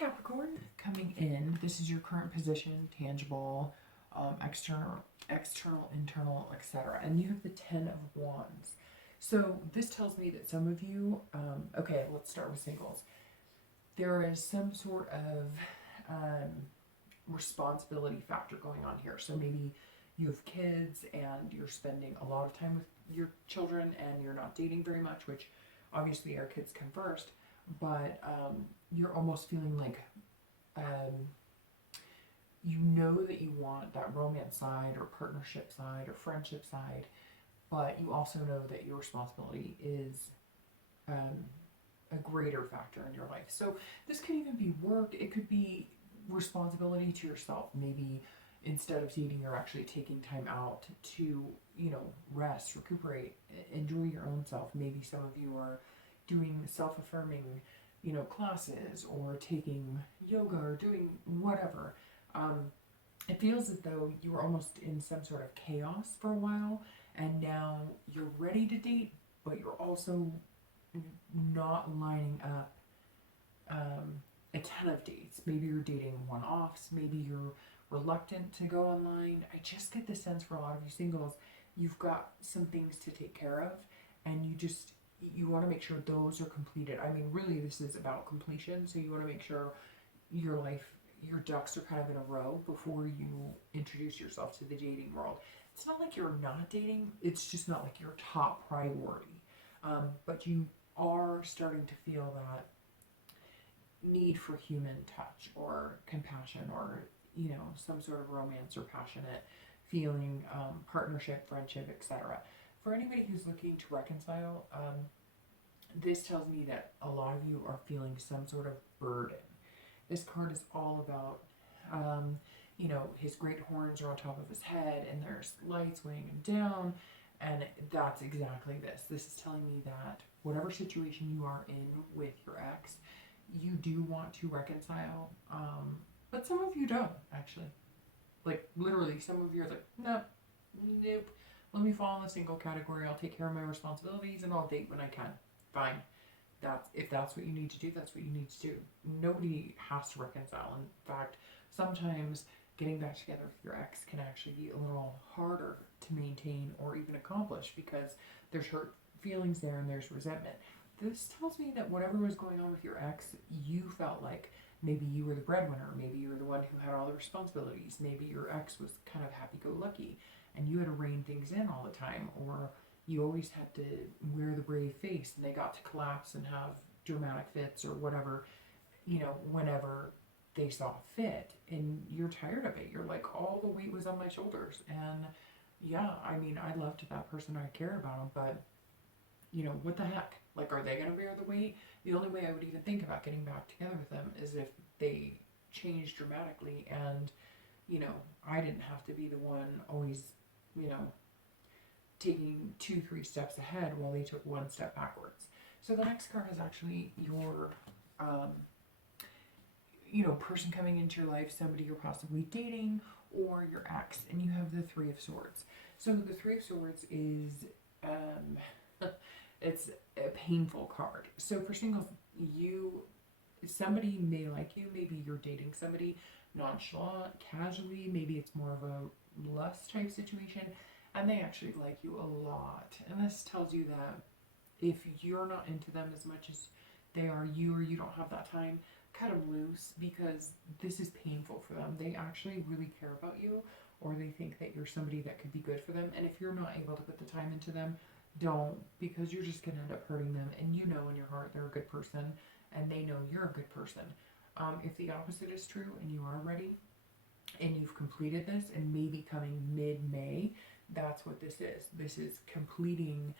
Capricorn, coming in. This is your current position, tangible, external, internal, etc. And you have the 10 of Wands. So this tells me that some of you, okay, let's start with singles. There is some sort of responsibility factor going on here. So maybe you have kids and you're spending a lot of time with your children and you're not dating very much, which obviously our kids come first, but you're almost feeling like you know that you want that romance side or partnership side or friendship side, but you also know that your responsibility is a greater factor in your life. So this could even be work. It could be responsibility to yourself. Maybe instead of dating, you're actually taking time out to, you know, rest, recuperate, enjoy your own self. Maybe some of you are doing self-affirming, you know, classes or taking yoga or doing whatever. It feels as though you were almost in some sort of chaos for a while, and now you're ready to date, but you're also not lining up a ton of dates. Maybe you're dating one-offs. Maybe you're reluctant to go online. I just get the sense for a lot of you singles, you've got some things to take care of, and you want to make sure those are completed. I mean, really, this is about completion. So you want to make sure your ducks are kind of in a row before you introduce yourself to the dating world. It's not like you're not dating. It's just not like your top priority. But you are starting to feel that need for human touch or compassion or, you know, some sort of romance or passionate feeling, partnership, friendship, etc. For anybody who's looking to reconcile, this tells me that a lot of you are feeling some sort of burden. This card is all about, you know, his great horns are on top of his head and there's lights weighing him down. And that's exactly this. This is telling me that whatever situation you are in with your ex, you do want to reconcile, but some of you don't, actually. Like, literally, some of you are like, nope, let me fall in the single category. I'll take care of my responsibilities and I'll date when I can. Fine. If that's what you need to do, that's what you need to do. Nobody has to reconcile. In fact, sometimes getting back together with your ex can actually be a little harder to maintain or even accomplish because there's hurt feelings there and there's resentment. This tells me that whatever was going on with your ex, you felt like maybe you were the breadwinner, maybe you were the one who had all the responsibilities, maybe your ex was kind of happy-go-lucky and you had to rein things in all the time, or you always had to wear the brave face and they got to collapse and have dramatic fits or whatever, you know, whenever they saw fit, and you're tired of it. You're like, all the weight was on my shoulders. And yeah, I mean, I loved that person, I care about them, but you know, what the heck? Like, are they going to bear the weight? The only way I would even think about getting back together with them is if they changed dramatically and, you know, I didn't have to be the one always, you know, taking 2-3 steps ahead while they took 1 step backwards. So the next card is actually your, you know, person coming into your life, somebody you're possibly dating, or your ex, and you have the 3 of Swords. So the 3 of Swords is, it's a painful card. So for singles, somebody may like you, maybe you're dating somebody nonchalant, casually, maybe it's more of a lust type situation, and they actually like you a lot. And this tells you that if you're not into them as much as they are you, or you don't have that time, cut them loose, because this is painful for them. They actually really care about you, or they think that you're somebody that could be good for them. And if you're not able to put the time into them, don't, because you're just going to end up hurting them. And you know in your heart they're a good person, and they know you're a good person. If the opposite is true and you are ready and you've completed this, and maybe coming mid-May, that's what this is. This is completing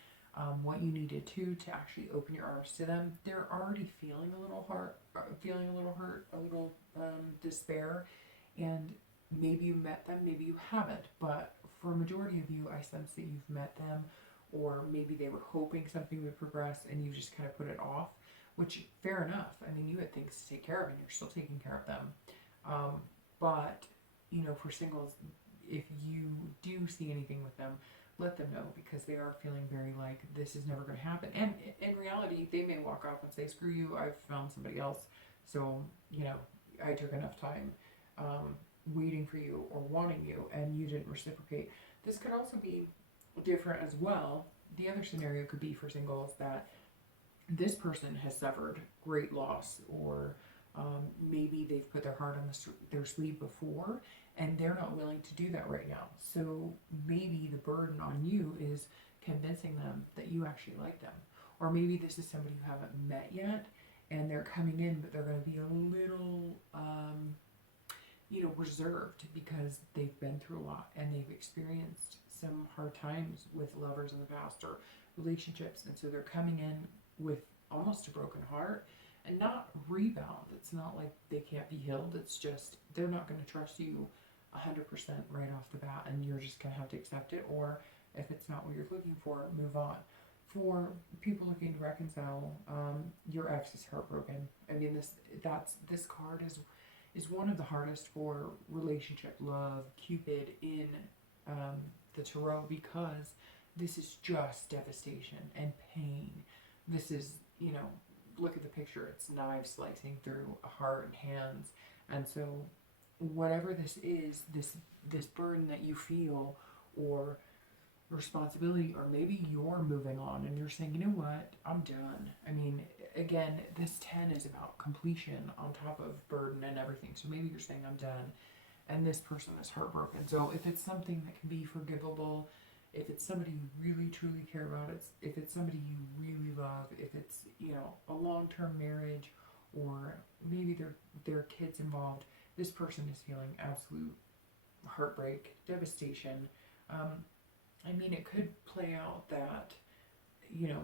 what you needed to actually open your arms to them. They're already feeling a little hurt, a little despair, and maybe you met them, maybe you haven't, but for a majority of you, I sense that you've met them, or maybe they were hoping something would progress and you just kind of put it off, which, fair enough. I mean, you had things to take care of and you're still taking care of them. But, you know, for singles, if you do see anything with them, let them know, because they are feeling very like this is never going to happen. And in reality, they may walk off and say, screw you, I've found somebody else. So, you know, I took enough time waiting for you or wanting you, and you didn't reciprocate. This could also be different as well. The other scenario could be for singles that this person has suffered great loss, or maybe they've put their heart on their sleeve before and they're not willing to do that right now. So maybe the burden on you is convincing them that you actually like them. Or maybe this is somebody you haven't met yet and they're coming in, but they're going to be a little, you know, reserved because they've been through a lot and they've experienced some hard times with lovers in the past or relationships. And so they're coming in with almost a broken heart and not rebound. It's not like they can't be healed. It's just they're not going to trust you 100% right off the bat, and you're just going to have to accept it. Or if it's not what you're looking for, move on. For people looking to reconcile, your ex is heartbroken. I mean, this card is one of the hardest for relationship, love, Cupid in the tarot, because this is just devastation and pain. This is, you know, look at the picture. It's knives slicing through a heart and hands. And so whatever this is, this burden that you feel, or responsibility, or maybe you're moving on and you're saying, you know what, I'm done. I mean, again, this 10 is about completion on top of burden and everything. So maybe you're saying I'm done, and this person is heartbroken. So if it's something that can be forgivable, if it's somebody you really truly care about, if it's somebody you really love, if it's, you know, a long-term marriage, or maybe there are kids involved, this person is feeling absolute heartbreak, devastation. I mean, it could play out that, you know,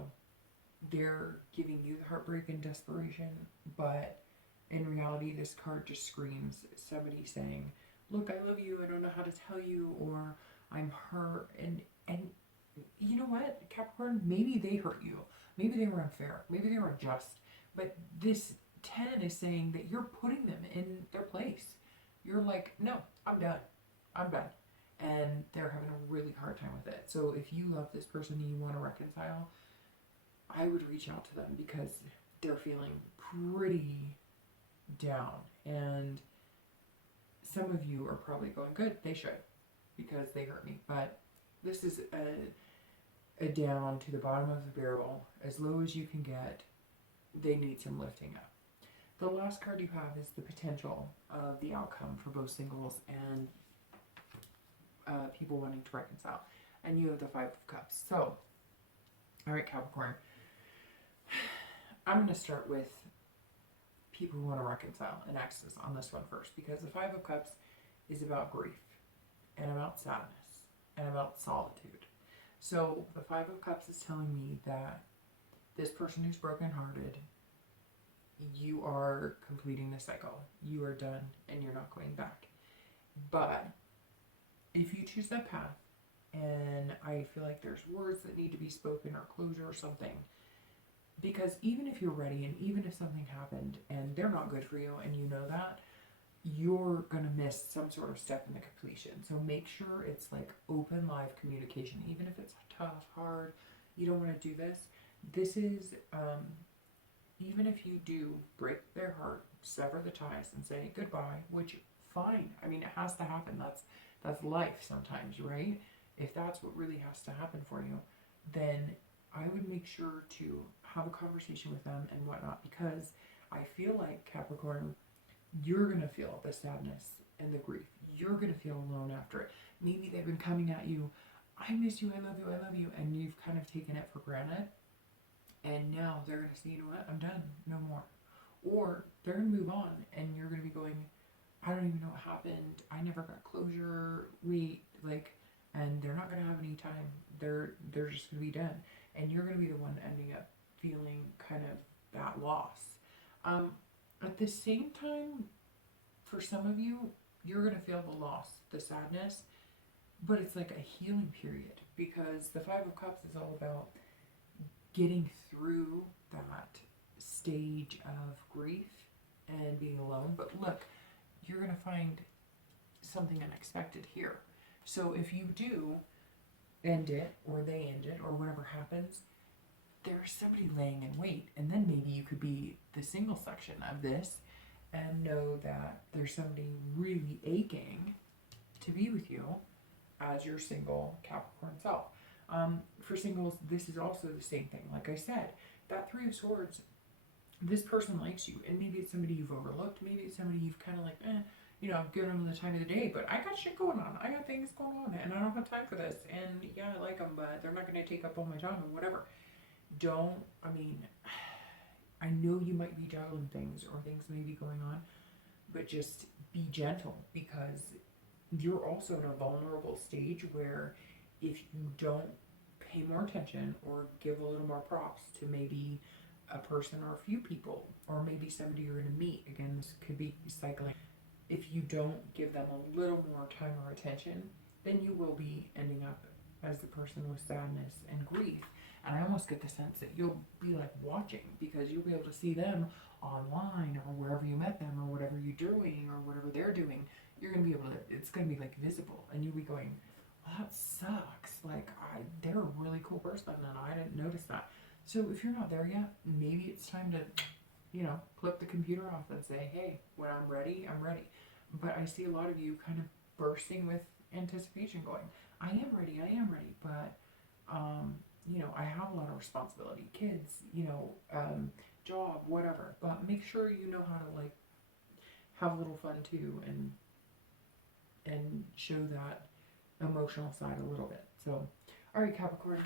they're giving you the heartbreak and desperation, but in reality, this card just screams somebody saying, look, I love you, I don't know how to tell you, or I'm hurt. And you know what, Capricorn, maybe they hurt you. Maybe they were unfair. Maybe they were unjust. But this 10 is saying that you're putting them in their place. You're like, no, I'm done. I'm done. And they're having a really hard time with it. So if you love this person and you want to reconcile, I would reach out to them, because they're feeling pretty down. And some of you are probably going, good, they should, because they hurt me. But this is a down to the bottom of the barrel, as low as you can get. They need some lifting up. The last card you have is the potential of the outcome for both singles and people wanting to reconcile. And you have the 5 of Cups. So, all right, Capricorn. I'm going to start with people who want to reconcile and exes on this one first, because the 5 of Cups is about grief and about sadness and about solitude. So the 5 of Cups is telling me that this person who's brokenhearted, you are completing the cycle. You are done and you're not going back. But if you choose that path, and I feel like there's words that need to be spoken or closure or something, because even if you're ready and even if something happened and they're not good for you and you know that, you're going to miss some sort of step in the completion. So make sure it's like open, live communication. Even if it's tough, hard, you don't want to do this. This is, even if you do break their heart, sever the ties and say goodbye, which fine. I mean, it has to happen. That's life sometimes, right? If that's what really has to happen for you, then I would make sure to have a conversation with them and whatnot, because I feel like, Capricorn, you're going to feel the sadness and the grief. You're going to feel alone after it. Maybe they've been coming at you, I miss you, I love you, I love you, and you've kind of taken it for granted. And now they're going to say, you know what, I'm done, no more. Or they're going to move on, and you're going to be going, I don't even know what happened. I never got closure. And they're not going to have any time. They're just going to be done. And you're going to be the one ending up feeling kind of that loss. At the same time, for some of you, you're going to feel the loss, the sadness, but it's like a healing period, because the 5 of Cups is all about getting through that stage of grief and being alone. But look, you're going to find something unexpected here. So if you do end it, or they end it, or whatever happens, there's somebody laying in wait. And then maybe you could be the single section of this, and know that there's somebody really aching to be with you as your single Capricorn self. For singles, this is also the same thing. Like I said, that Three of Swords, this person likes you, and maybe it's somebody you've overlooked, maybe it's somebody you've kind of like, you know, given them the time of the day, but I got shit going on, I got things going on, and I don't have time for this, and yeah, I like them, but they're not going to take up all my time, and whatever. I mean, I know you might be juggling things, or things may be going on, but just be gentle, because you're also at a vulnerable stage where if you don't pay more attention or give a little more props to maybe a person or a few people, or maybe somebody you're going to meet, again, this could be cycling, if you don't give them a little more time or attention, then you will be ending up as the person with sadness and grief. And I almost get the sense that you'll be like watching, because you'll be able to see them online or wherever you met them, or whatever you're doing or whatever they're doing. You're going to be able to, it's going to be like visible, and you'll be going, well, that sucks. Like, they're a really cool person and I didn't notice that. So if you're not there yet, maybe it's time to, you know, click the computer off and say, hey, when I'm ready, I'm ready. But I see a lot of you kind of bursting with anticipation, going, I am ready, but, you know, I have a lot of responsibility, kids, you know, job, whatever. But make sure you know how to, like, have a little fun too, and show that emotional side a little bit. So, all right, Capricorn.